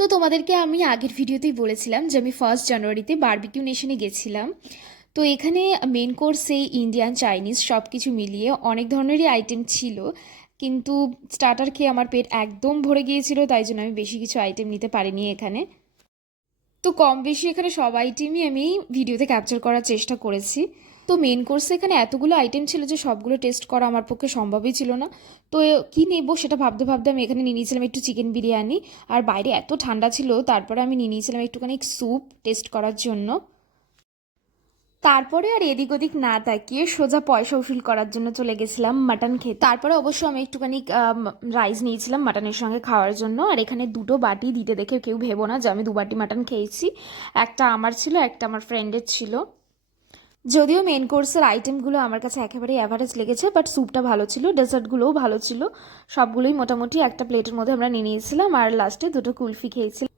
তো তোমাদেরকে আমি আগের ভিডিওতেই বলেছিলাম যে আমি 1 জানুয়ারিতে বারবিকিউ নেশনে গেছিলাম। তো এখানে মেন কোর্সে ইন্ডিয়ান চাইনিজ সব কিছু মিলিয়ে অনেক ধরনেরই আইটেম ছিল, কিন্তু স্টার্টার খেয়ে আমার পেট একদম ভরে গিয়েছিল, তাই জন্য আমি বেশি কিছু আইটেম নিতে পারিনি এখানে। তো কম বেশি এখানে সব আইটেমই আমি ভিডিওতে ক্যাপচার করার চেষ্টা করেছি। তো মেন কোর্সে এখানে এতগুলো আইটেম ছিল যে সবগুলো টেস্ট করা আমার পক্ষে সম্ভবই ছিল না। তো কি নেব সেটা ভাবতে ভাবতে আমি এখানে নিয়ে নিয়েছিলাম একটু চিকেন বিরিয়ানি। আর বাইরে এত ঠান্ডা ছিল, তারপরে আমি নিয়ে নিয়েছিলাম একটুখানি স্যুপ টেস্ট করার জন্য। তারপরে আর এদিক ওদিক না তাকিয়ে সোজা পয়সা উসুল করার জন্য চলে গেছিলাম মাটন খেতে। তারপরে অবশ্য আমি একটুখানি রাইস নিয়েছিলাম মাটনের সঙ্গে খাওয়ার জন্য। আর এখানে দুটো বাটি দিতে দেখে কেউ ভেবো না যে আমি 2 বাটি মাটন খেয়েছি। একটা আমার ছিল, একটা আমার ফ্রেন্ডের ছিল। যদিও মেন কোর্সের আইটেমগুলো আমার কাছে একেবারেই অ্যাভারেজ লেগেছে, বাট স্যুপটা ভালো ছিল, ডেজার্টগুলোও ভালো ছিল। সবগুলোই মোটামুটি একটা প্লেটের মধ্যে আমরা নিয়ে নিয়েছিলাম, আর লাস্টে দুটো কুলফি খেয়েছিলাম।